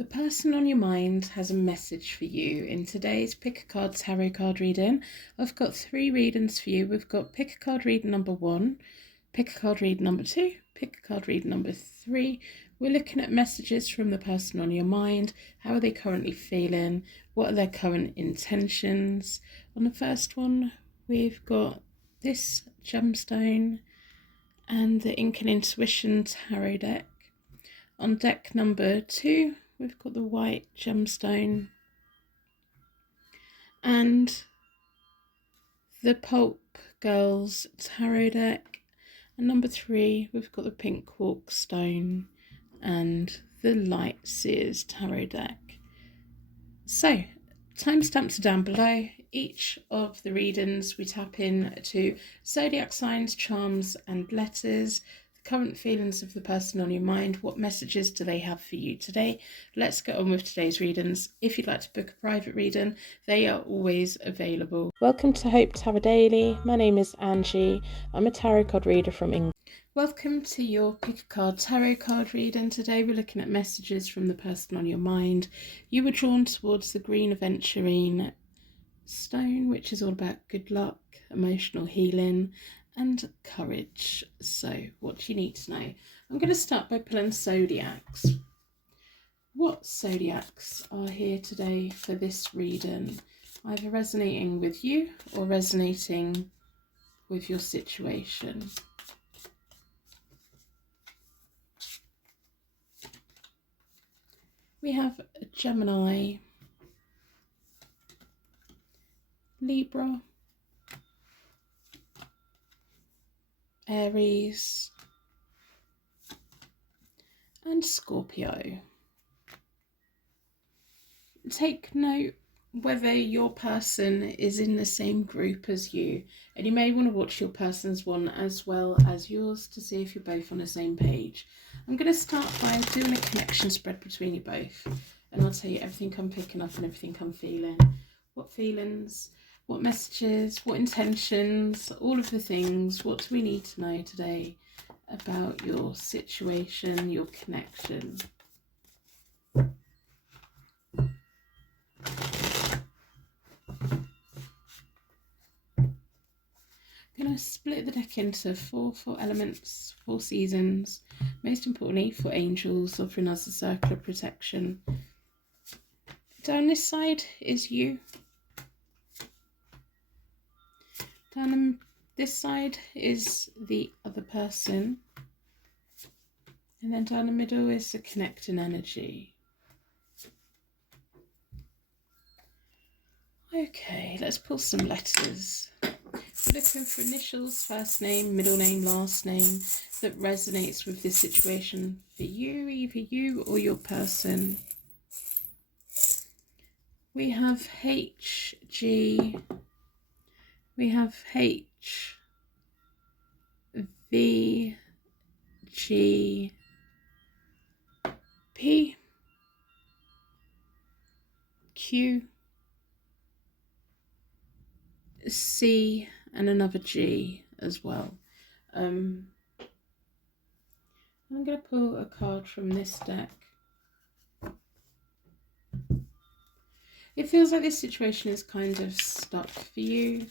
The person on your mind has a message for you in today's Pick a Card Tarot card reading. I've got 3 readings for you. We've got Pick a Card reading number 1, Pick a Card reading number 2, Pick a Card reading number 3. We're looking at messages from the person on your mind. How are they currently feeling? What are their current intentions? On the first one, we've got this gemstone and the Ink and Intuition Tarot deck. On deck number 2, we've got the white gemstone and the Pulp Girls Tarot deck. And number 3, we've got the pink quark stone and the Light Seers Tarot deck. So, timestamps are down below. Each of the readings we tap into zodiac signs, charms and letters. Current feelings of the person on your mind. What messages do they have for you today? Let's get on with today's readings. If you'd like to book a private reading, they are always available. Welcome to Hope Tarot Daily. My name is Angie. I'm a tarot card reader from England. Welcome to your Pick a Card Tarot card reading. Today we're looking at messages from the person on your mind. You were drawn towards the green aventurine stone, which is all about good luck, emotional healing and courage. So what do you need to know? I'm going to start by pulling zodiacs. What zodiacs are here today for this reading, either resonating with you or resonating with your situation? We have Gemini, Libra, Aries and Scorpio. Take note whether your person is in the same group as you, and you may want to watch your person's one as well as yours to see if you're both on the same page. I'm going to start by doing a connection spread between you both, and I'll tell you everything I'm picking up and everything I'm feeling. What feelings, what messages, what intentions, all of the things. What do we need to know today about your situation, your connection? I'm going to split the deck into four elements, 4 seasons. Most importantly, for angels, offering us a circle of protection. Down this side is you. Down this side is the other person. And then down the middle is the connecting energy. Okay, let's pull some letters. We're looking for initials, first name, middle name, last name that resonates with this situation for you, either you or your person. We have H, G. We have H, V, G, P, Q, C, and another G as well. I'm going to pull a card from this deck. It feels like this situation is kind of stuck for you.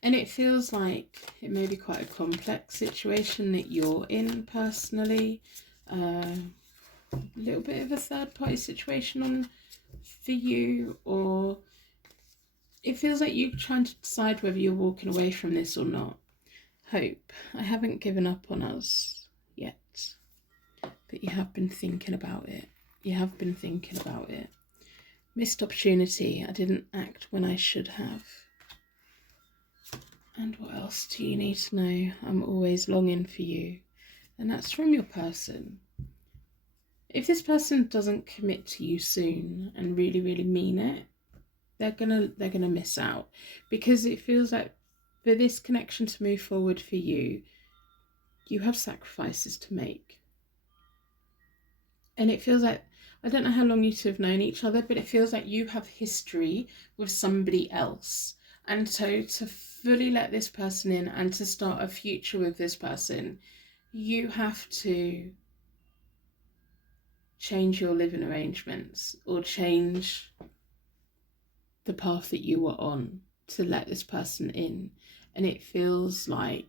And it feels like it may be quite a complex situation that you're in personally. A little bit of a third party situation for you, or it feels like you're trying to decide whether you're walking away from this or not. Hope, I haven't given up on us yet, but you have been thinking about it. You have been thinking about it. Missed opportunity. I didn't act when I should have. And what else do you need to know? I'm always longing for you. And that's from your person. If this person doesn't commit to you soon and really, really mean it, they're gonna miss out, because it feels like for this connection to move forward for you, you have sacrifices to make. And it feels like, I don't know how long you two have known each other, but it feels like you have history with somebody else. And so to fully let this person in and to start a future with this person, you have to change your living arrangements or change the path that you were on to let this person in. And it feels like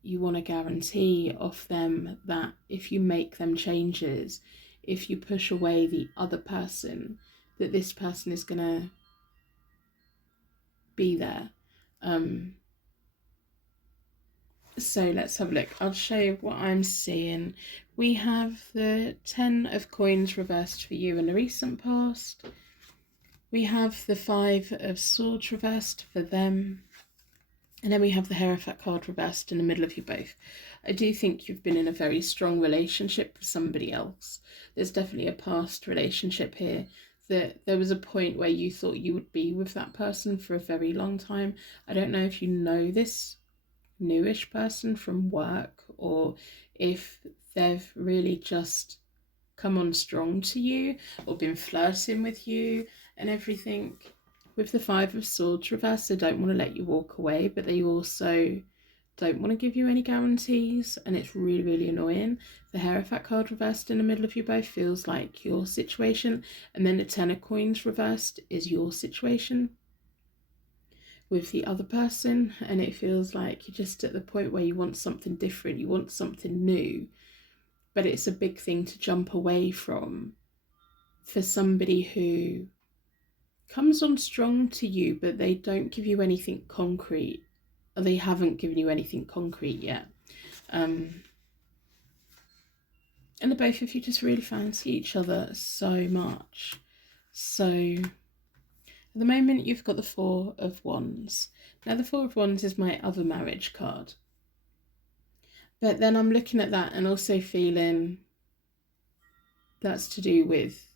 you want a guarantee of them that if you make them changes, if you push away the other person, that this person is going to be there. So let's have a look. I'll show you what I'm seeing. We have the 10 of Coins reversed for you in the recent past. We have the 5 of Swords reversed for them. And then we have the Hierophant card reversed in the middle of you both. I do think you've been in a very strong relationship with somebody else. There's definitely a past relationship here. That there was a point where you thought you would be with that person for a very long time. I don't know if you know this newish person from work or if they've really just come on strong to you or been flirting with you and everything. With the 5 of Swords reversed, they don't want to let you walk away, but they also don't want to give you any guarantees, and it's really, really annoying. The Hierophant card reversed in the middle of you both feels like your situation, and then the 10 of Coins reversed is your situation with the other person, and it feels like you're just at the point where you want something different, you want something new, but it's a big thing to jump away from for somebody who comes on strong to you, but they don't give you anything concrete, or they haven't given you anything concrete yet. And the both of you just really fancy each other so much. So at the moment, you've got the 4 of Wands. Now, the 4 of Wands is my other marriage card. But then I'm looking at that and also feeling that's to do with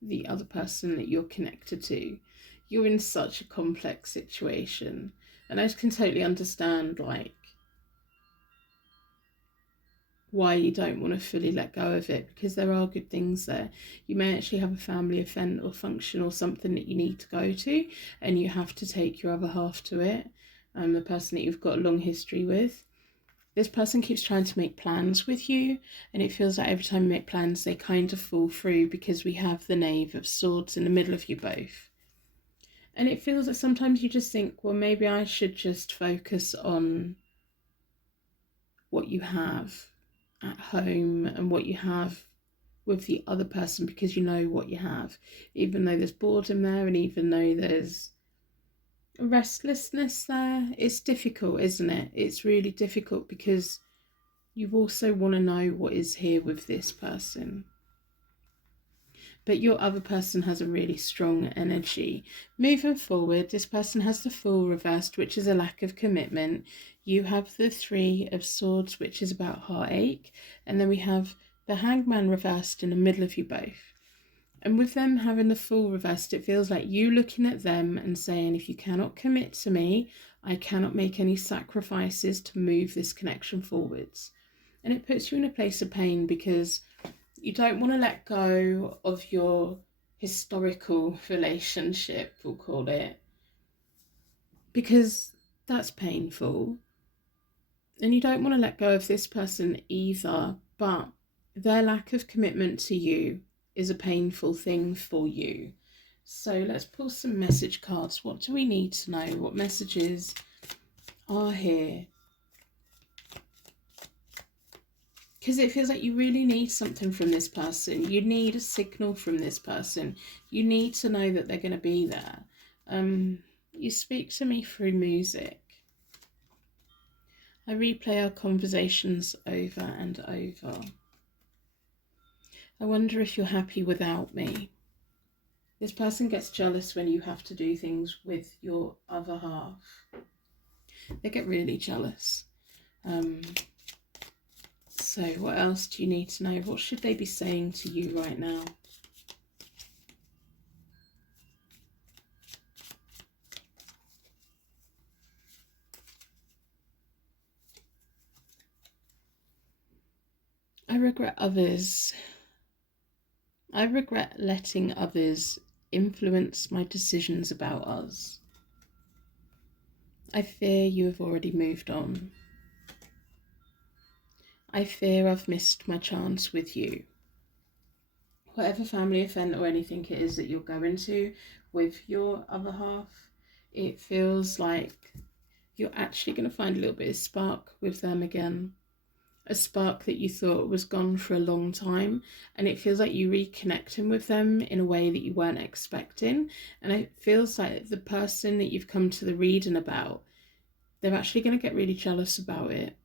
the other person that you're connected to. You're in such a complex situation. And I can totally understand, like, why you don't want to fully let go of it, because there are good things there. You may actually have a family event or function or something that you need to go to, and you have to take your other half to it, the person that you've got a long history with. This person keeps trying to make plans with you, and it feels like every time you make plans they kind of fall through, because we have the Knave of Swords in the middle of you both. And it feels like sometimes you just think, well, maybe I should just focus on what you have at home and what you have with the other person, because you know what you have, even though there's boredom there and even though there's restlessness there. It's difficult, isn't it? It's really difficult because you also want to know what is here with this person. But your other person has a really strong energy. Moving forward, this person has the Fool reversed, which is a lack of commitment. You have the 3 of Swords, which is about heartache. And then we have the Hangman reversed in the middle of you both. And with them having the Fool reversed, it feels like you looking at them and saying, if you cannot commit to me, I cannot make any sacrifices to move this connection forwards. And it puts you in a place of pain because you don't want to let go of your historical relationship, we'll call it, because that's painful. And you don't want to let go of this person either, but their lack of commitment to you is a painful thing for you. So let's pull some message cards. What do we need to know? What messages are here? Because it feels like you really need something from this person. You need a signal from this person. You need to know that they're going to be there. You speak to me through music. I replay our conversations over and over. I wonder if you're happy without me. This person gets jealous when you have to do things with your other half. They get really jealous. So what else do you need to know? What should they be saying to you right now? I regret others. I regret letting others influence my decisions about us. I fear you have already moved on. I fear I've missed my chance with you. whatever family event or anything it is that you're going to with your other half, it feels like you're actually going to find a little bit of spark with them again. A spark that you thought was gone for a long time, and it feels like you reconnecting with them in a way that you weren't expecting. And it feels like the person that you've come to the reading about, they're actually going to get really jealous about it.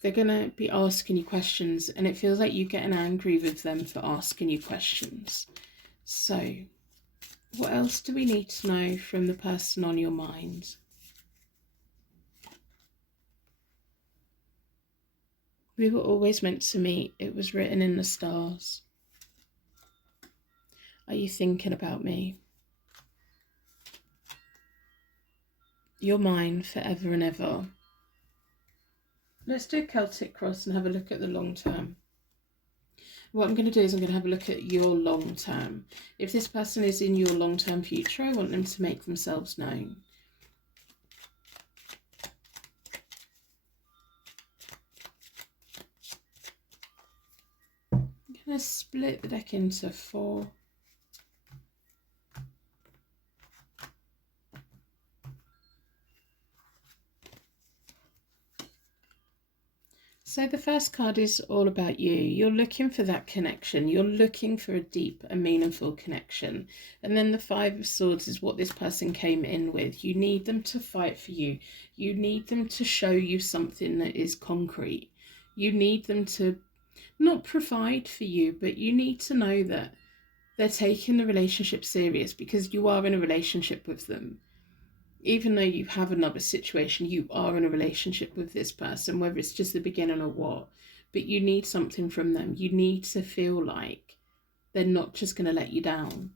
They're going to be asking you questions, and it feels like you getting angry with them for asking you questions. So what else do we need to know from the person on your mind? We were always meant to meet. It was written in the stars. Are you thinking about me? You're mine forever and ever. Let's do a Celtic cross and have a look at the long term. What I'm going to do is I'm going to have a look at your long term. If this person is in your long term future, I want them to make themselves known. I'm going to split the deck into 4. So the first card is all about you. You're looking for that connection. You're looking for a deep and meaningful connection. And then the 5 of Swords is what this person came in with. You need them to fight for you. You need them to show you something that is concrete. You need them to not provide for you, but you need to know that they're taking the relationship serious, because you are in a relationship with them. Even though you have another situation, you are in a relationship with this person, whether it's just the beginning or what. But you need something from them. You need to feel like they're not just going to let you down.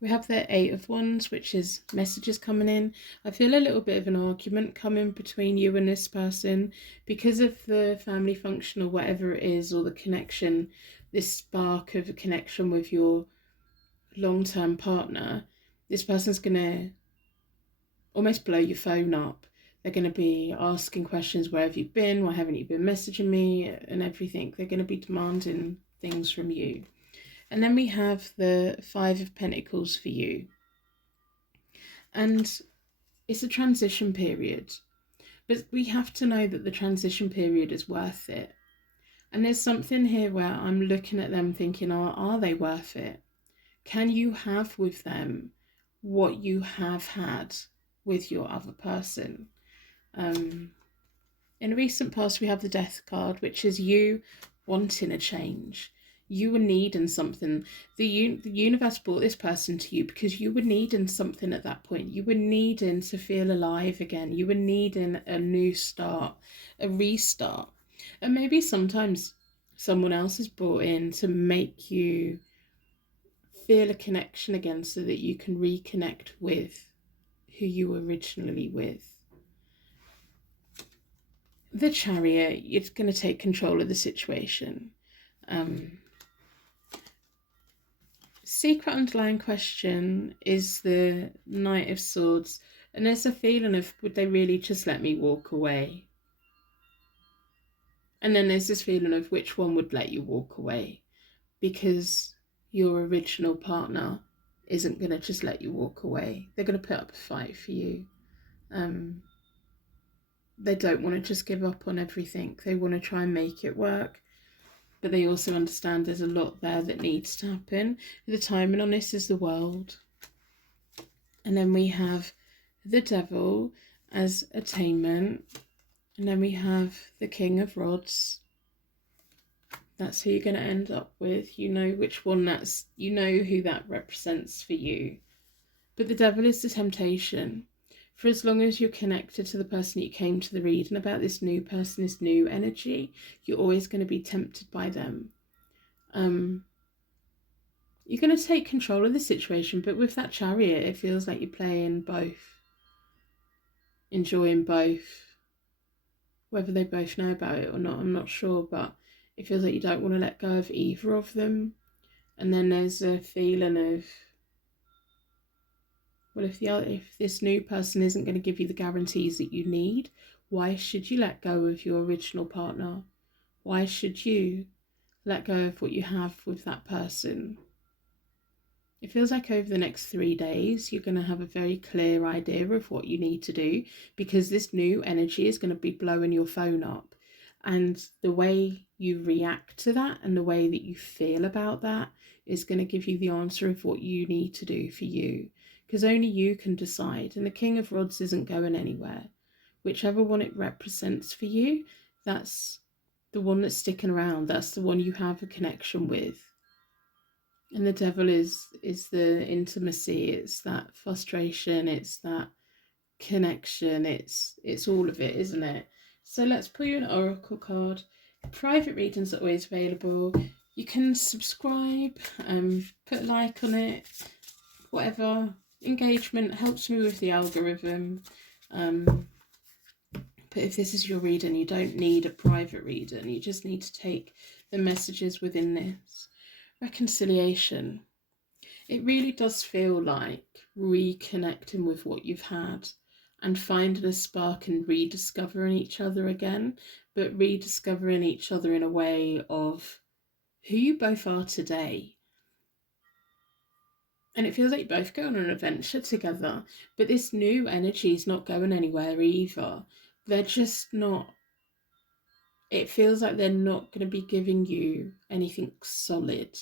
We have the 8 of Wands, which is messages coming in. I feel a little bit of an argument coming between you and this person because of the family function or whatever it is, or the connection, this spark of a connection with your long-term partner. This person's going to almost blow your phone up. They're going to be asking questions. Where have you been? Why haven't you been messaging me? And everything. They're going to be demanding things from you. And then we have the 5 of Pentacles for you. And it's a transition period. But we have to know that the transition period is worth it. And there's something here where I'm looking at them thinking, are they worth it? Can you have with them what you have had with your other person? In a recent past, we have the Death card, which is you wanting a change. You were needing something. The universe brought this person to you because you were needing something at that point. You were needing to feel alive again. You were needing a new start, a restart. And maybe sometimes someone else is brought in to make you feel a connection again so that you can reconnect with who you were originally with. The Chariot, it's going to take control of the situation. Secret underlying question is the Knight of Swords. And there's a feeling of, would they really just let me walk away? And then there's this feeling of which one would let you walk away, because your original partner isn't going to just let you walk away. They're going to put up a fight for you. They don't want to just give up on everything. They want to try and make it work. But they also understand there's a lot there that needs to happen. The timing on this is the World. And then we have the Devil as attainment. And then we have the King of Rods. That's who you're going to end up with. You know which one that's, you know who that represents for you. But the Devil is the temptation. For as long as you're connected to the person you came to the reading about, this new person, this new energy, you're always going to be tempted by them. You're going to take control of the situation, but with that Chariot, it feels like you're playing both. Enjoying both. Whether they both know about it or not, I'm not sure, but it feels like you don't want to let go of either of them. And then there's a feeling of, well, if this new person isn't going to give you the guarantees that you need, why should you let go of your original partner? Why should you let go of what you have with that person. It feels like over the next 3 days, you're going to have a very clear idea of what you need to do, because this new energy is going to be blowing your phone up. And the way you react to that and the way that you feel about that is going to give you the answer of what you need to do for you, because only you can decide. And the King of Rods isn't going anywhere. Whichever one it represents for you, that's the one that's sticking around. That's the one you have a connection with. And the Devil is the intimacy. It's that frustration. It's that connection. It's all of it, isn't it? So let's pull you an oracle card. Private readings are always available. You can subscribe, put a like on it, whatever. Engagement helps me with the algorithm. But if this is your reading, you don't need a private reading. You just need to take the messages within this. Reconciliation. It really does feel like reconnecting with what you've had and finding a spark and rediscovering each other again, but rediscovering each other in a way of who you both are today. And it feels like you both go on an adventure together, but this new energy is not going anywhere either. They're just not, it feels like they're not going to be giving you anything solid.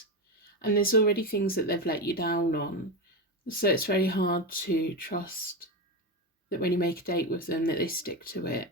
And there's already things that they've let you down on. So it's very hard to trust that when you make a date with them that they stick to it.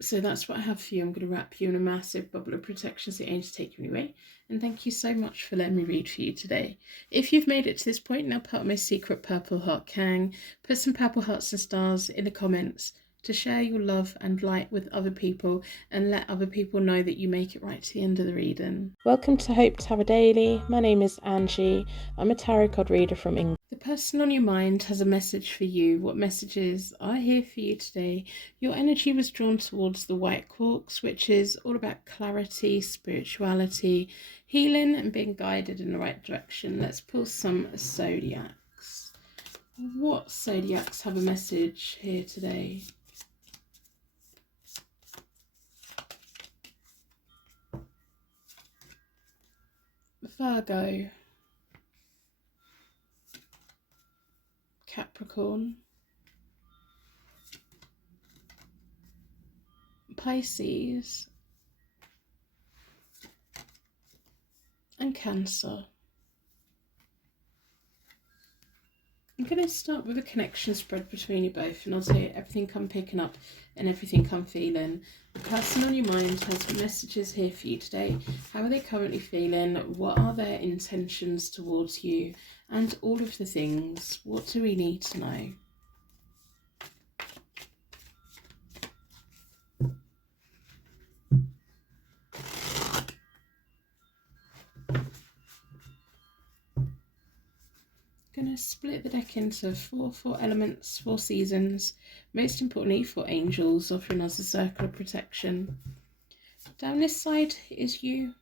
So that's what I have for you. I'm going to wrap you in a massive bubble of protection so it aims to take you anyway. And thank you so much for letting me read for you today. If you've made it to this point, now part of my secret purple heart Kang, put some purple hearts and stars in the comments to share your love and light with other people and let other people know that you make it right to the end of the reading. Welcome to Hope Tarot Daily. My name is Angie. I'm a tarot card reader from England. The person on your mind has a message for you. What messages are here for you today? Your energy was drawn towards the white quartz, which is all about clarity, spirituality, healing and being guided in the right direction. Let's pull some zodiacs. What zodiacs have a message here today? Virgo, Capricorn, Pisces, and Cancer. I'm going to start with a connection spread between you both, and I'll tell you everything I'm picking up and everything I'm feeling. The person on your mind has messages here for you today. How are they currently feeling? What are their intentions towards you? And all of the things. What do we need to know? Going to split the deck into four elements, 4 seasons, most importantly 4 angels offering us a circle of protection. Down this side is you.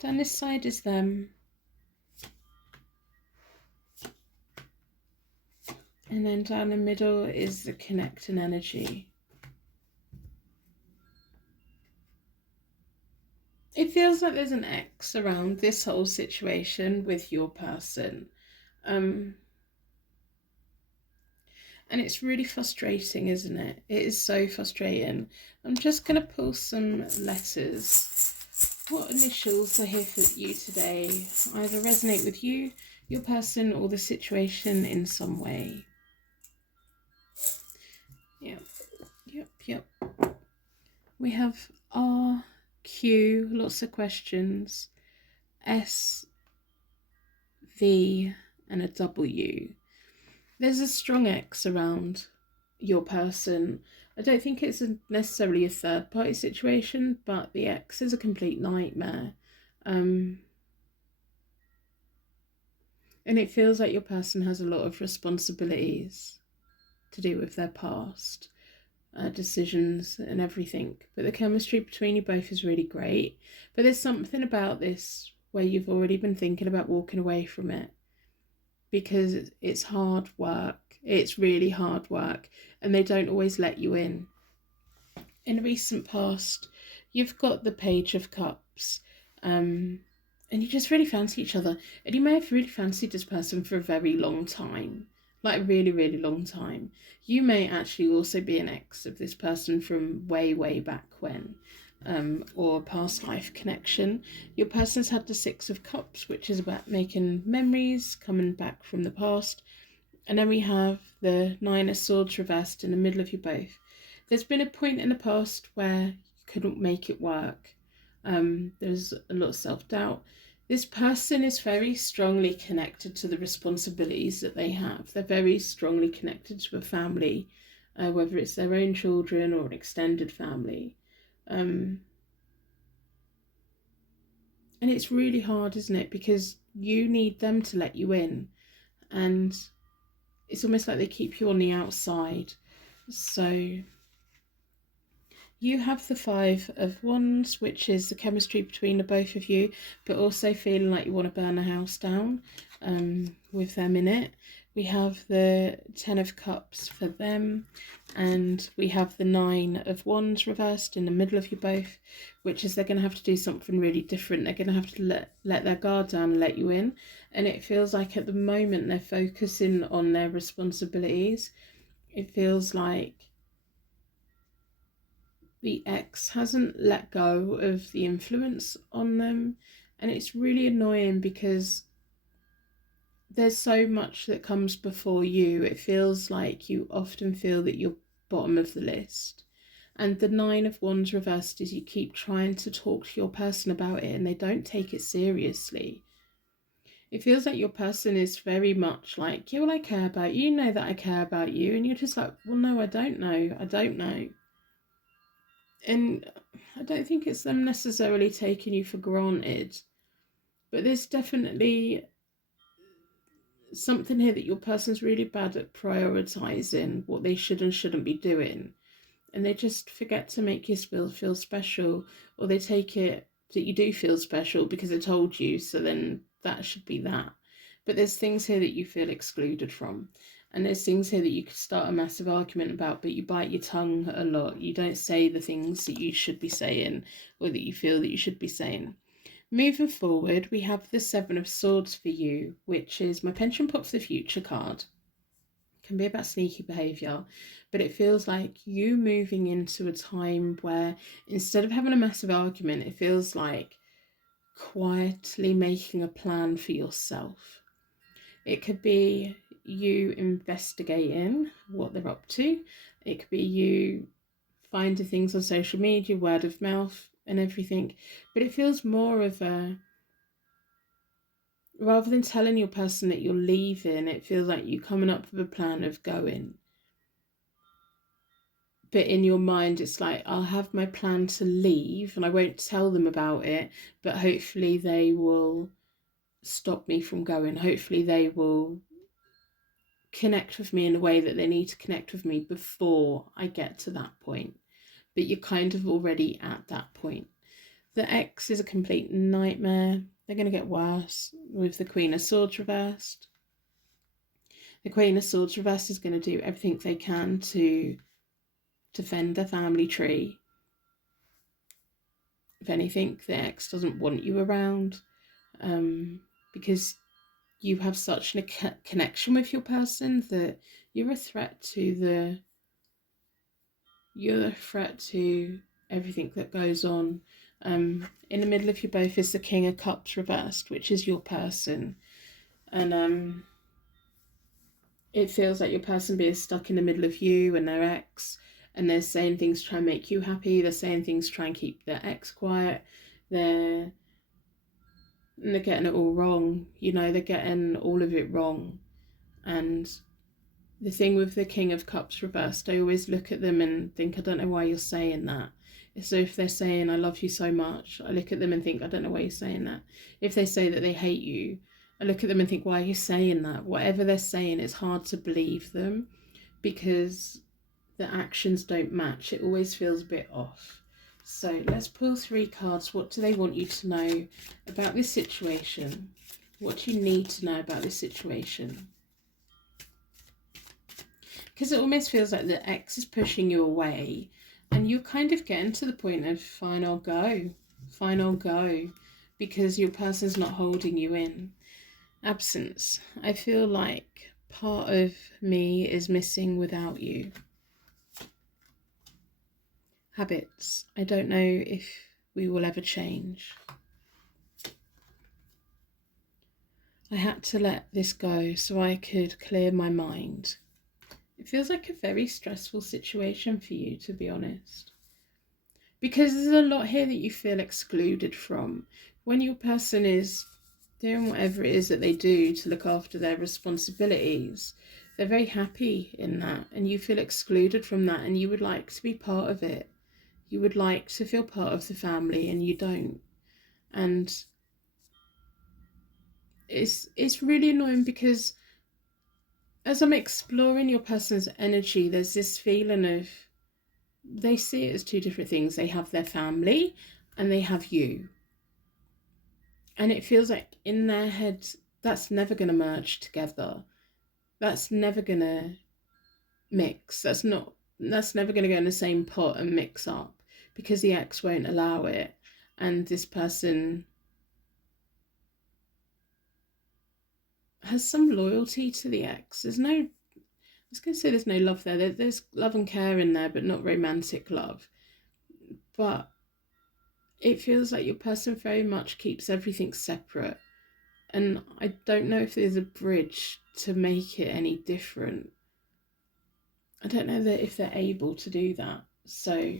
Down this side is them. And then down the middle is the connecting energy. It feels like there's an X around this whole situation with your person. And it's really frustrating, isn't it? It is so frustrating. I'm just going to pull some letters. What initials are here for you today? Either resonate with you, your person, or the situation in some way. Yep. We have R, Q, lots of questions, S, V, and a W. There's a strong X around your person. I don't think it's necessarily a third party situation, but the X is a complete nightmare. And it feels like your person has a lot of responsibilities to do with their past. Decisions and everything, but the chemistry between you both is really great. But there's something about this where you've already been thinking about walking away from it because it's hard work. It's really hard work, and they don't always let you in. in the recent past, you've got the Page of Cups, and you just really fancy each other. And you may have really fancied this person for a very long time, like a really, really long time. You may actually also be an ex of this person from way, way back when, or a past life connection. Your person's had the Six of Cups, which is about making memories, coming back from the past. And then we have the Nine of Swords reversed in the middle of you both. There's been a point in the past where you couldn't make it work. There's a lot of self-doubt. This person is very strongly connected to the responsibilities that they have. They're very strongly connected to a family, whether it's their own children or an extended family. And it's really hard, isn't it? Because you need them to let you in. And it's almost like they keep you on the outside. So you have the Five of Wands, which is the chemistry between the both of you, but also feeling like you want to burn the house down with them in it. We have the Ten of Cups for them, and we have the Nine of Wands reversed in the middle of you both, which is they're going to have to do something really different. They're going to have to let their guard down and let you in. And it feels like at the moment they're focusing on their responsibilities. It feels like the ex hasn't let go of the influence on them, and it's really annoying because there's so much that comes before you. It feels like you often feel that you're bottom of the list, and the Nine of Wands reversed is you keep trying to talk to your person about it and they don't take it seriously. It feels like your person is very much like, yeah, well, I care about you, you know that I care about you, and you're just like, well, no, I don't know. And I don't think it's them necessarily taking you for granted, but there's definitely something here that your person's really bad at prioritizing what they should and shouldn't be doing. And they just forget to make you feel special, or they take it that you do feel special because they told you, so then that should be that. But there's things here that you feel excluded from. And there's things here that you could start a massive argument about, but you bite your tongue a lot. You don't say the things that you should be saying or that you feel that you should be saying. Moving forward, we have the Seven of Swords for you, which is my pension pot for the future card. It can be about sneaky behaviour, but it feels like you moving into a time where instead of having a massive argument, it feels like quietly making a plan for yourself. It could be you investigating what they're up to. It could be you finding things on social media, word of mouth and everything. But it feels more of a, rather than telling your person that you're leaving, it feels like you coming up with a plan of going. But in your mind, it's like, I'll have my plan to leave and I won't tell them about it, but hopefully they will stop me from going. Hopefully they will connect with me in a way that they need to connect with me before I get to that point. But you're kind of already at that point. The ex is a complete nightmare. They're going to get worse with the Queen of Swords reversed. The Queen of Swords reversed is going to do everything they can to defend their family tree. If anything, the ex doesn't want you around because you have such a connection with your person that you're a threat to everything that goes on. In the middle of you both is the King of Cups reversed, which is your person. And it feels like your person being stuck in the middle of you and their ex, and they're saying things to try and make you happy, they're saying things to try and keep their ex quiet, they're getting it all wrong, they're getting all of it wrong. And the thing with the King of Cups reversed, I always look at them and think, I don't know why you're saying that. So if they're saying, I love you so much, I look at them and think, I don't know why you're saying that. If they say that they hate you, I look at them and think, why are you saying that? Whatever they're saying, it's hard to believe them because the actions don't match. It always feels a bit off. So let's pull 3 cards. What do they want you to know about this situation? What do you need to know about this situation? Because it almost feels like the ex is pushing you away. And you're kind of getting to the point of fine, I'll go, because your person's not holding you in. Absence. I feel like part of me is missing without you. Habits. I don't know if we will ever change. I had to let this go so I could clear my mind. It feels like a very stressful situation for you, to be honest. Because there's a lot here that you feel excluded from. When your person is doing whatever it is that they do to look after their responsibilities, they're very happy in that, and you feel excluded from that, and you would like to be part of it. You would like to feel part of the family, and you don't. And it's really annoying, because as I'm exploring your person's energy, there's this feeling of, they see it as two different things. They have their family and they have you. And it feels like in their heads, that's never going to merge together. That's never going to mix. That's never going to go in the same pot and mix up, because the ex won't allow it. And this person has some loyalty to the ex. I was going to say there's no love there. There's love and care in there, but not romantic love. But it feels like your person very much keeps everything separate. And I don't know if there's a bridge to make it any different. I don't know if they're able to do that. So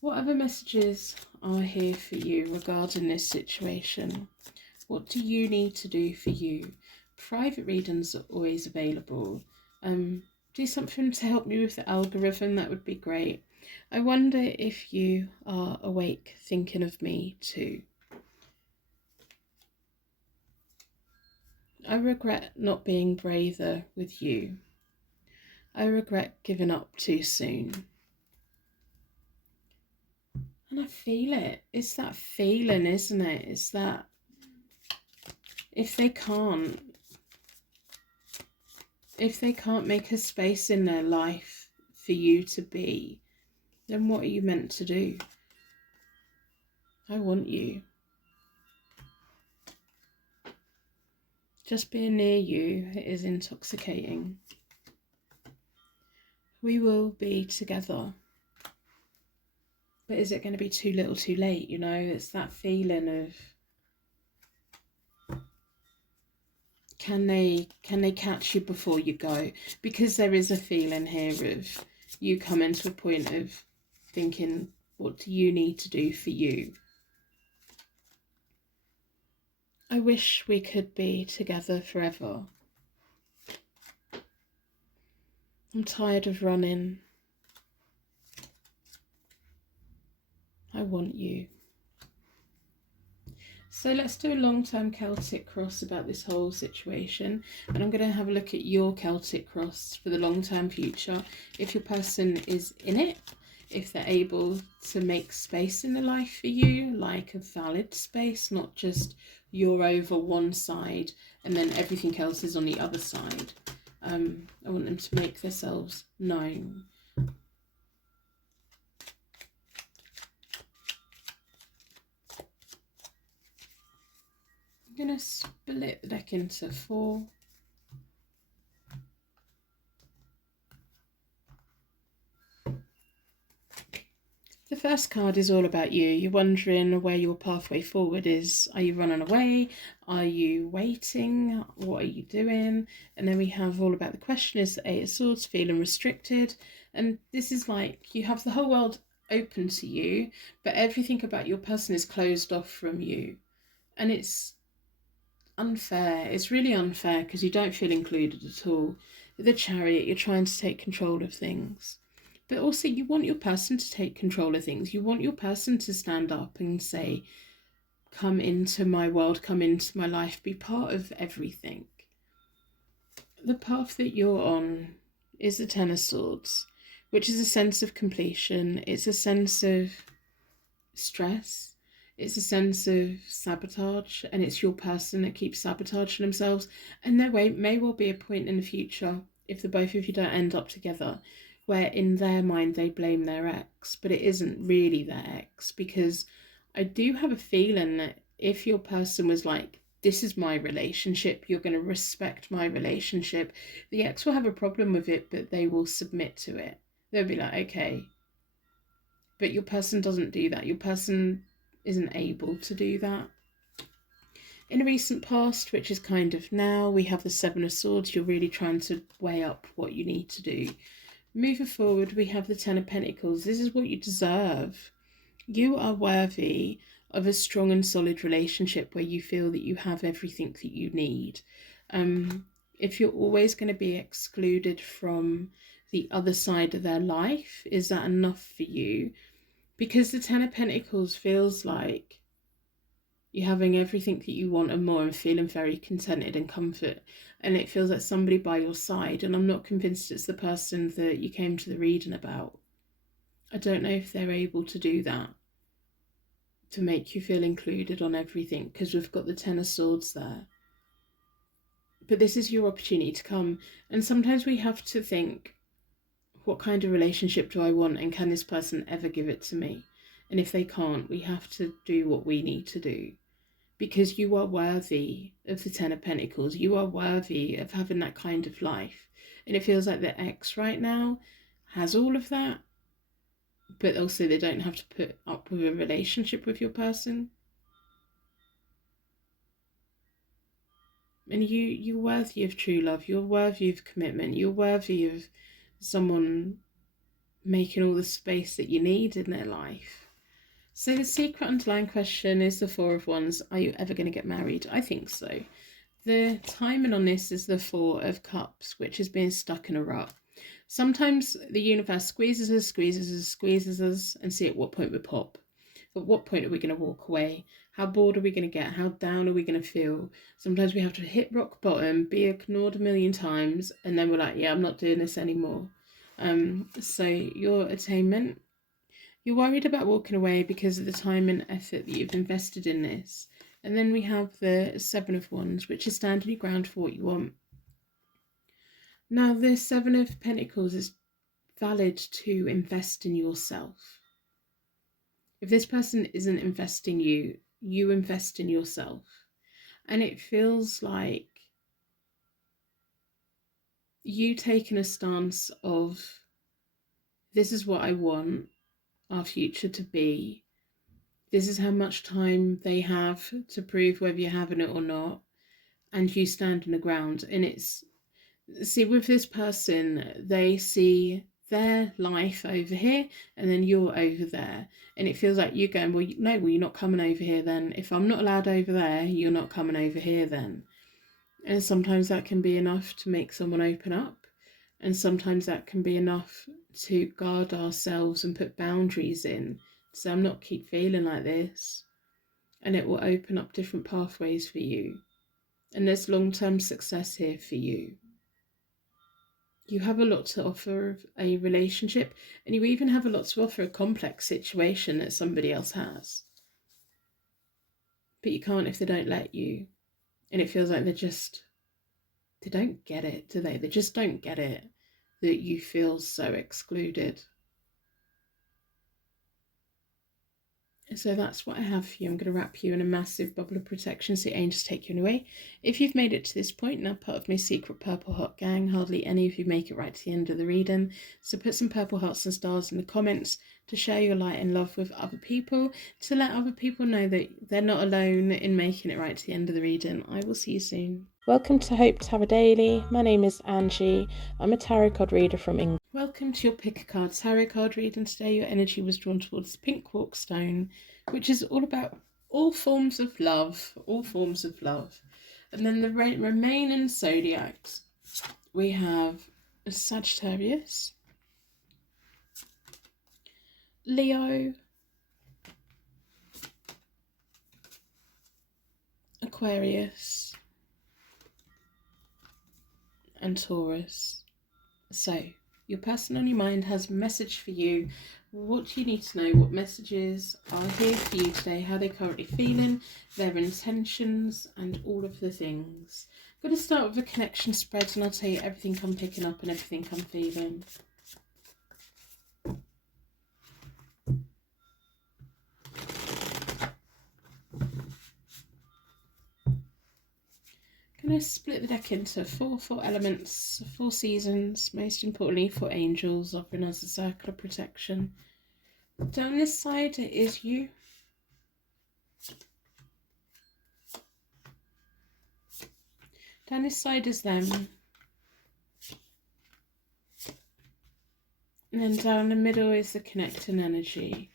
what other messages are here for you regarding this situation? What do you need to do for you? Private readings are always available. Do something to help me with the algorithm, that would be great. I wonder if you are awake thinking of me too. I regret not being braver with you. I regret giving up too soon. And I feel it. It's that feeling, isn't it? It's that if they can't make a space in their life for you to be, then what are you meant to do? I want you. Just being near you is intoxicating. We will be together. But is it going to be too little too late? You know, it's that feeling of, can they catch you before you go? Because there is a feeling here of you coming to a point of thinking, what do you need to do for you? I wish we could be together forever. I'm tired of running. I want you. So let's do a long-term Celtic cross about this whole situation. And I'm going to have a look at your Celtic cross for the long-term future. If your person is in it, if they're able to make space in the life for you, like a valid space, not just you're over one side and then everything else is on the other side. I want them to make themselves known. I'm going to split the deck into 4. The first card is all about you. You're wondering where your pathway forward is. Are you running away? Are you waiting? What are you doing? And then we have all about the question is the 8 of Swords, feeling restricted. And this is like you have the whole world open to you, but everything about your person is closed off from you. And it's unfair. It's really unfair because you don't feel included at all. The Chariot, you're trying to take control of things. But also you want your person to take control of things. You want your person to stand up and say, come into my world, come into my life, be part of everything. The path that you're on is the 10 of Swords, which is a sense of completion. It's a sense of stress. It's a sense of sabotage, and it's your person that keeps sabotaging themselves. And there may well be a point in the future, if the both of you don't end up together, where in their mind they blame their ex, but it isn't really their ex, because I do have a feeling that if your person was like, this is my relationship, you're going to respect my relationship, the ex will have a problem with it, but they will submit to it. They'll be like, okay. But your person doesn't do that. Your person isn't able to do that. In a recent past, which is kind of now, we have the Seven of Swords. You're really trying to weigh up what you need to do. Moving forward, we have the Ten of Pentacles. This is what you deserve. You are worthy of a strong and solid relationship where you feel that you have everything that you need. If you're always going to be excluded from the other side of their life, is that enough for you? Because the Ten of Pentacles feels like you're having everything that you want and more, and feeling very contented and comfort. And it feels like somebody by your side. And I'm not convinced it's the person that you came to the reading about. I don't know if they're able to do that, to make you feel included on everything, because we've got the Ten of Swords there. But this is your opportunity to come. And sometimes we have to think, what kind of relationship do I want? And can this person ever give it to me? And if they can't, we have to do what we need to do. Because you are worthy of the Ten of Pentacles. You are worthy of having that kind of life. And it feels like the ex right now has all of that, but also they don't have to put up with a relationship with your person. And you're worthy of true love. You're worthy of commitment. You're worthy of someone making all the space that you need in their life. So the secret underlying question is the Four of Wands. Are you ever going to get married? I think so. The timing on this is the Four of Cups, which is being stuck in a rut. Sometimes the universe squeezes us, and see at what point we pop. At what point are we going to walk away? How bored are we going to get? How down are we going to feel? Sometimes we have to hit rock bottom, be ignored a million times, and then we're like, yeah, I'm not doing this anymore. So your attainment, you're worried about walking away because of the time and effort that you've invested in this. And then we have the Seven of Wands, which is standing your ground for what you want. Now, the Seven of Pentacles is valid to invest in yourself. If this person isn't investing you, you invest in yourself. And it feels like you taking a stance of, this is what I want our future to be. This is how much time they have to prove whether you're having it or not. And you stand in the ground. And it's, see, with this person, they see their life over here and then you're over there. And it feels like you're going, well, no, well, you're not coming over here then. If I'm not allowed over there, you're not coming over here then. And sometimes that can be enough to make someone open up. And sometimes that can be enough to guard ourselves and put boundaries in. So I'm not keep feeling like this. And it will open up different pathways for you. And there's long-term success here for you. You have a lot to offer of a relationship, and you even have a lot to offer a complex situation that somebody else has. But you can't if they don't let you. And it feels like they don't get it, do they? They just don't get it, that you feel so excluded. So that's what I have for you. I'm going to wrap you in a massive bubble of protection so your angels take you away. If you've made it to this point, now part of my secret purple heart gang, hardly any of you make it right to the end of the reading. So put some purple hearts and stars in the comments to share your light and love with other people, to let other people know that they're not alone in making it right to the end of the reading. I will see you soon. Welcome to Hope Tarot Daily. My name is Angie. I'm a tarot card reader from England. Welcome to your Pick a Card tarot card reading. Today your energy was drawn towards the pink quark stone, which is all about all forms of love, And then the remaining zodiacs, we have a Sagittarius, Leo, Aquarius, and Taurus. So your person on your mind has a message for you. What do you need to know? What messages are here for you today? How they're currently feeling, their intentions, and all of the things. I'm going to start with the connection spreads, and I'll tell you everything I'm picking up and everything I'm feeling. going to split the deck into four elements, 4 seasons, most importantly 4 angels, offering us a circle of protection. Down this side is you. Down this side is them. And then down the middle is the connecting energy.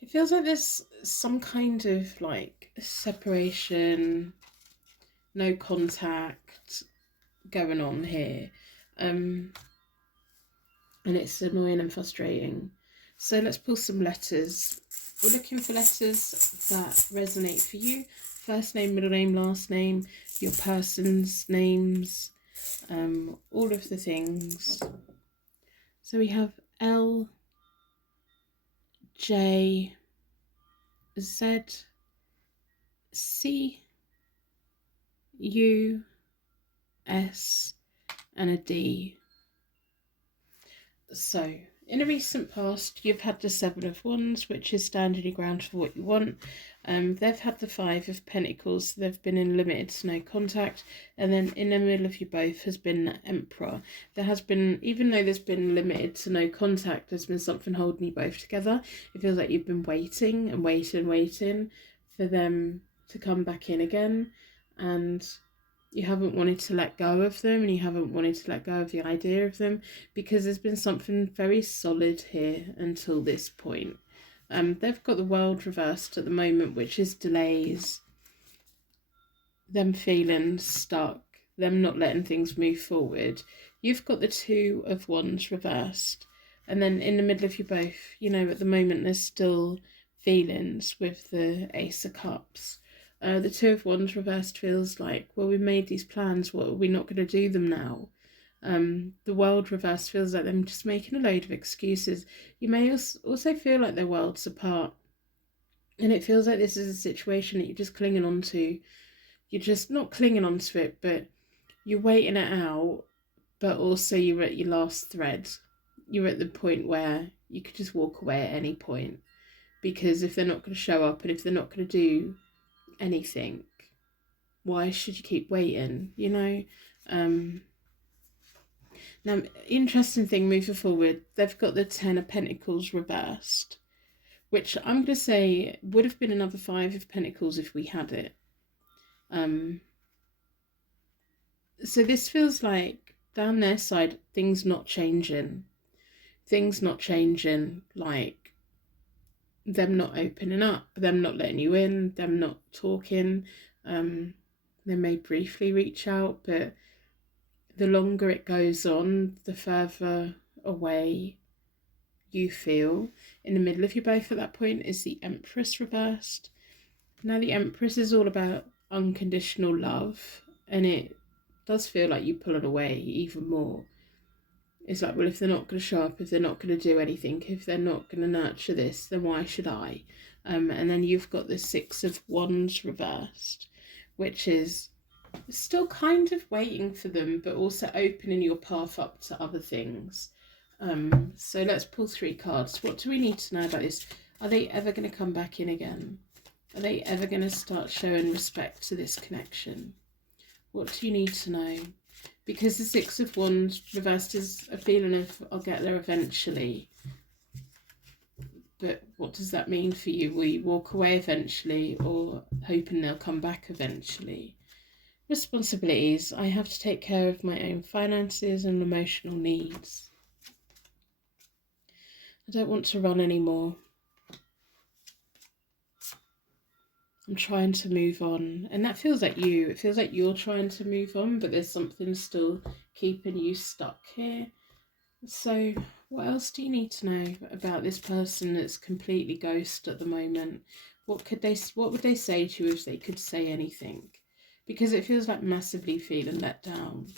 It feels like there's some kind of like separation, no contact going on here. And it's annoying and frustrating. So let's pull some letters. We're looking for letters that resonate for you. First name, middle name, last name, your person's names, all of the things. So we have L, J, Z, C, U, S, and a D. So, in a recent past, you've had the 7 of Wands, which is standing your ground for what you want. They've had the 5 of Pentacles, so they've been in limited to no contact. And then in the middle of you both has been the Emperor. There has been, even though there's been limited to no contact, there's been something holding you both together. It feels like you've been waiting and waiting for them to come back in again. And you haven't wanted to let go of them, and you haven't wanted to let go of the idea of them, because there's been something very solid here until this point. They've got the World reversed at the moment, which is delays, them feeling stuck, them not letting things move forward. You've got the 2 of Wands reversed, and then in the middle of you both, you know, at the moment there's still feelings with the Ace of Cups. The 2 of Wands reversed feels like, well, we made these plans, what are we not going to do them now? The World reversed feels like them just making a load of excuses. You may also feel like their worlds apart, and it feels like this is a situation that you're just clinging on to. You're just not clinging on to it, but you're waiting it out, but also you're at your last thread. You're at the point where you could just walk away at any point, because if they're not going to show up and if they're not going to do anything, why should you keep waiting, you know? Now, interesting thing moving forward, they've got the 10 of Pentacles reversed, which I'm going to say would have been another 5 of Pentacles if we had it. So this feels like down their side, things not changing, like them not opening up, them not letting you in, them not talking. They may briefly reach out, but the longer it goes on, the further away you feel. In the middle of you both at that point is the Empress reversed. Now the Empress is all about unconditional love, and it does feel like you pull it away even more. It's like, well, if they're not going to show up, if they're not going to do anything, if they're not going to nurture this, then why should I? And then you've got the 6 of Wands reversed, which is still kind of waiting for them, but also opening your path up to other things. So let's pull 3 cards. What do we need to know about this? Are they ever going to come back in again? Are they ever going to start showing respect to this connection? What do you need to know? Because the 6 of Wands reversed is a feeling of, I'll get there eventually. But what does that mean for you? Will you walk away eventually, or hoping they'll come back eventually? Responsibilities. I have to take care of my own finances and emotional needs. I don't want to run anymore. I'm trying to move on. And that feels like you. It feels like you're trying to move on, but there's something still keeping you stuck here. So what else do you need to know about this person that's completely ghost at the moment? What would they say to you if they could say anything? Because it feels like massively feeling let down.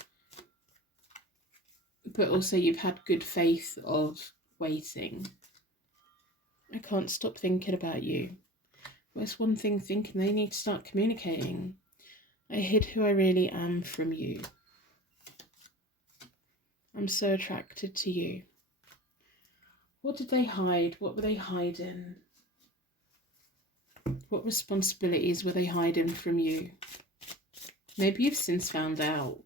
But also you've had good faith of waiting. I can't stop thinking about you. Where's one thing thinking they need to start communicating? I hid who I really am from you. I'm so attracted to you. What did they hide? What were they hiding? What responsibilities were they hiding from you? Maybe you've since found out.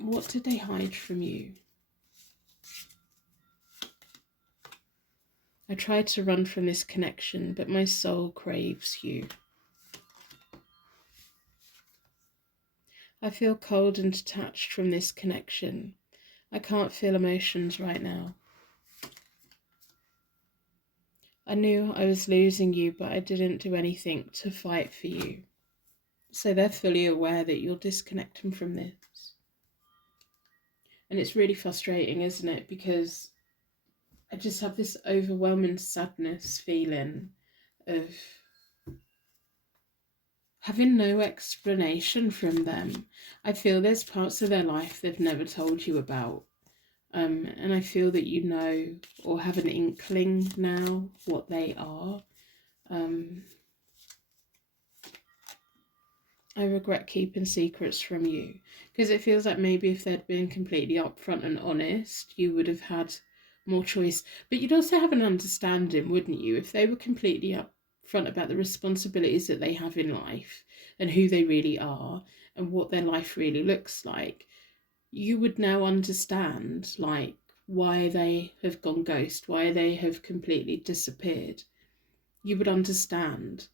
What did they hide from you? I tried to run from this connection, but my soul craves you. I feel cold and detached from this connection. I can't feel emotions right now. I knew I was losing you, but I didn't do anything to fight for you. So they're fully aware that you're disconnecting from this. And it's really frustrating, isn't it? Because I just have this overwhelming sadness feeling of having no explanation from them. I feel there's parts of their life they've never told you about. And I feel that you know or have an inkling now what they are. I regret keeping secrets from you, because it feels like maybe if they'd been completely upfront and honest, you would have had more choice. But you'd also have an understanding, wouldn't you, if they were completely upfront about the responsibilities that they have in life and who they really are and what their life really looks like. You would now understand, like, why they have gone ghost, why they have completely disappeared. You would understand.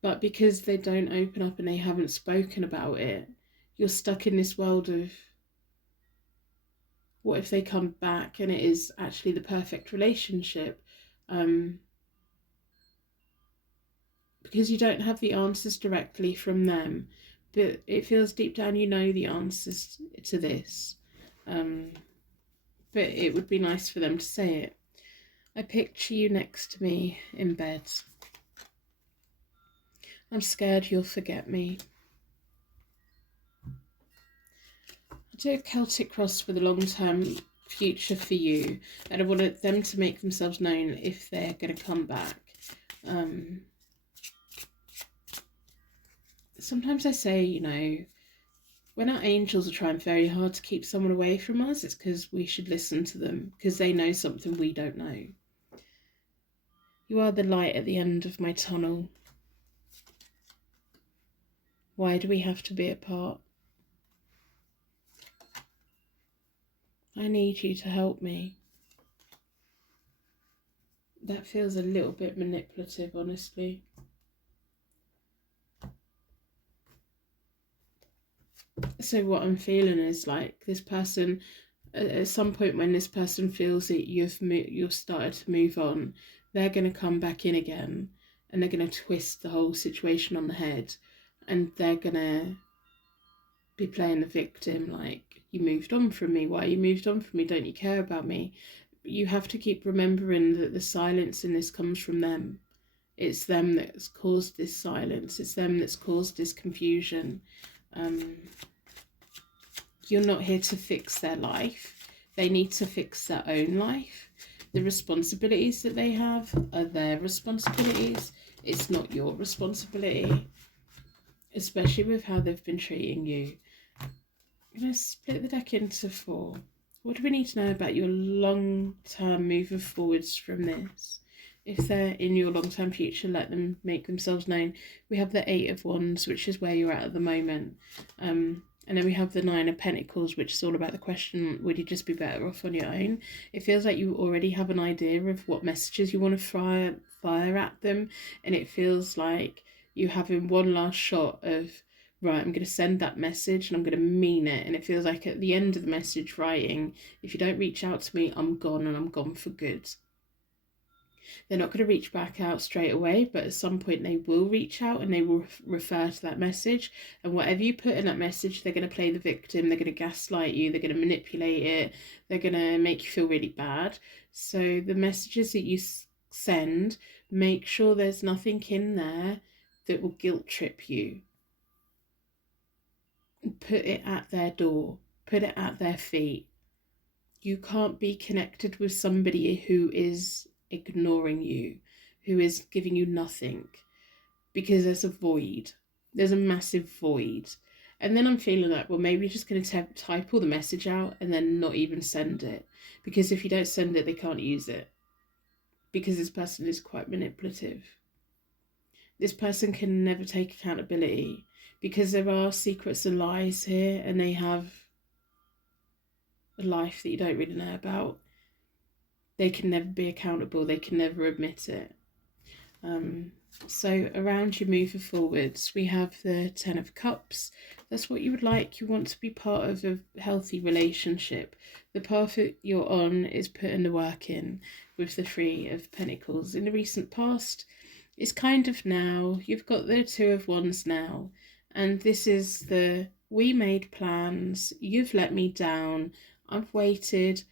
But because they don't open up and they haven't spoken about it, you're stuck in this world of what if they come back and it is actually the perfect relationship? Because you don't have the answers directly from them, but it feels deep down you know the answers to this. But it would be nice for them to say it. I picture you next to me in bed. I'm scared you'll forget me. I do a Celtic cross for the long-term future for you, and I wanted them to make themselves known if they're going to come back. Sometimes I say, you know, when our angels are trying very hard to keep someone away from us, it's because we should listen to them, because they know something we don't know. You are the light at the end of my tunnel. Why do we have to be apart? I need you to help me. That feels a little bit manipulative, honestly. So what I'm feeling is like this person, at some point when this person feels that you've started to move on, they're going to come back in again and they're going to twist the whole situation on the head, and they're going to be playing the victim, like, you moved on from me, why you moved on from me, don't you care about me? You have to keep remembering that the silence in this comes from them. It's them that's caused this silence, it's them that's caused this confusion. You're not here to fix their life. They need to fix their own life. The responsibilities that they have are their responsibilities. It's not your responsibility, especially with how they've been treating you. I'm going to split the deck into 4. What do we need to know about your long-term moving forwards from this? If they're in your long-term future, let them make themselves known. We have the 8 of Wands, which is where you're at the moment. And then we have the 9 of Pentacles, which is all about the question, would you just be better off on your own? It feels like you already have an idea of what messages you want to fire at them. And it feels like you having one last shot of, right, I'm going to send that message and I'm going to mean it. And it feels like at the end of the message writing, if you don't reach out to me, I'm gone, and I'm gone for good. They're not going to reach back out straight away, but at some point they will reach out and they will refer to that message. And whatever you put in that message, they're going to play the victim, they're going to gaslight you, they're going to manipulate it, they're going to make you feel really bad. So the messages that you send, make sure there's nothing in there that will guilt trip you. Put it at their door, put it at their feet. You can't be connected with somebody who is ignoring you, who is giving you nothing, because there's a void. There's a massive void. And then I'm feeling like, well, maybe you're just going to type all the message out and then not even send it, because if you don't send it, they can't use it, because this person is quite manipulative. This person can never take accountability, because there are secrets and lies here, and they have a life that you don't really know about. They can never be accountable. They can never admit it. So around you moving forwards, we have the Ten of Cups. That's what you would like. You want to be part of a healthy relationship. The path that you're on is putting the work in with the Three of Pentacles. In the recent past, it's kind of now. You've got the Two of Wands now. And this is the, we made plans. You've let me down. I've waited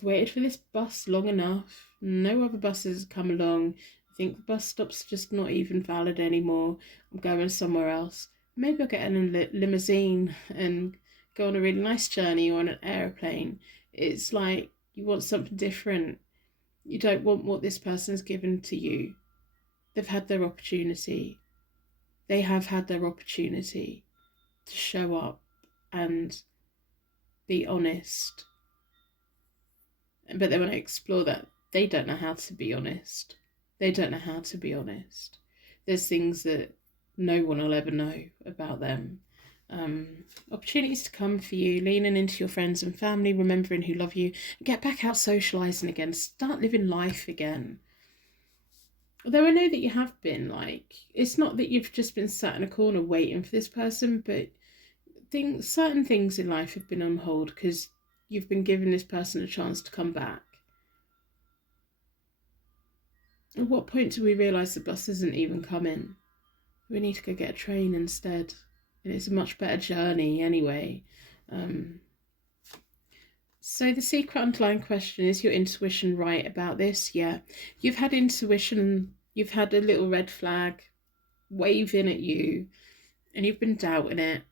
for this bus long enough. No other buses come along. I think the bus stop's just not even valid anymore. I'm going somewhere else. Maybe I'll get in a limousine and go on a really nice journey, or on an aeroplane. It's like you want something different. You don't want what this person's given to you. They've had their opportunity. They have had their opportunity to show up and be honest. But they want to explore that. They don't know how to be honest. They don't know how to be honest. There's things that no one will ever know about them. Opportunities to come for you, leaning into your friends and family, remembering who love you. Get back out socialising again. Start living life again. Although I know that you have been, like, it's not that you've just been sat in a corner waiting for this person, but certain things in life have been on hold because you've been giving this person a chance to come back. At what point do we realise the bus isn't even coming? We need to go get a train instead. And it's a much better journey anyway. So the secret underlying question, is your intuition right about this? Yeah. You've had intuition. You've had a little red flag waving at you. And you've been doubting it.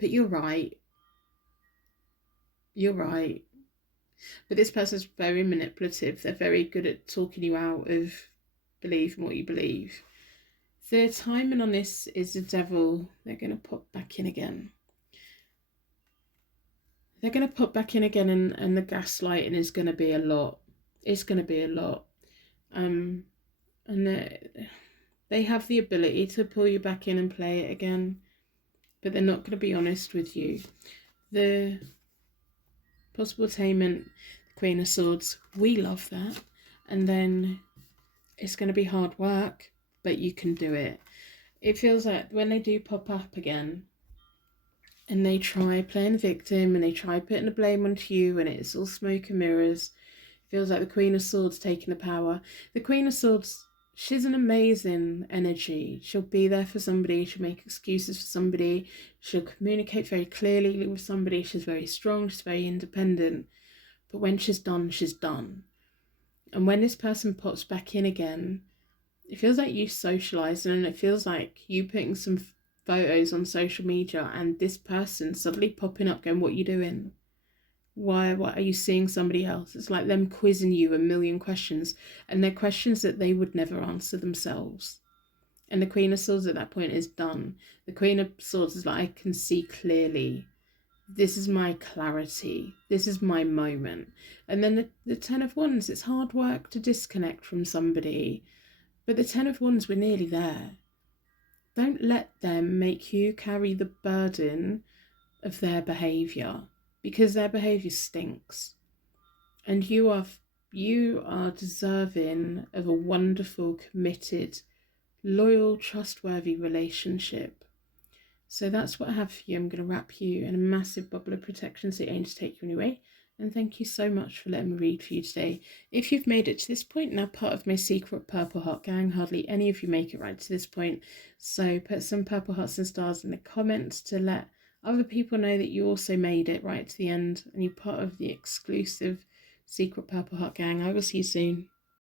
But you're right. You're right. But this person's very manipulative. They're very good at talking you out of believing what you believe. The timing on this is the Devil. They're going to pop back in again. They're going to pop back in again, and the gaslighting is going to be a lot. It's going to be a lot. And they have the ability to pull you back in and play it again. But they're not going to be honest with you. The possible attainment, the Queen of Swords, we love that. And then it's going to be hard work, but you can do it. It feels like when they do pop up again and they try playing victim and they try putting the blame onto you and it's all smoke and mirrors, it feels like the Queen of Swords taking the power. The Queen of Swords, she's an amazing energy. She'll be there for somebody. She'll make excuses for somebody. She'll communicate very clearly with somebody. She's very strong. She's very independent. But when she's done, she's done. And when this person pops back in again, it feels like you socialising, and it feels like you putting some photos on social media and this person suddenly popping up going, what are you doing? Why are you seeing somebody else? It's like them quizzing you a million questions, and they're questions that they would never answer themselves. And the Queen of Swords at that point is done. The Queen of Swords is like, I can see clearly. This is my clarity. This is my moment. And then the Ten of Wands, it's hard work to disconnect from somebody. But the Ten of Wands, we're nearly there. Don't let them make you carry the burden of their behaviour, because their behaviour stinks. And you are deserving of a wonderful, committed, loyal, trustworthy relationship. So that's what I have for you. I'm going to wrap you in a massive bubble of protection so it aims to take you anyway. And thank you so much for letting me read for you today. If you've made it to this point, now part of my secret Purple Heart gang, hardly any of you make it right to this point. So put some purple hearts and stars in the comments to let other people know that you also made it right to the end and you're part of the exclusive secret Purple Heart gang. I will see you soon.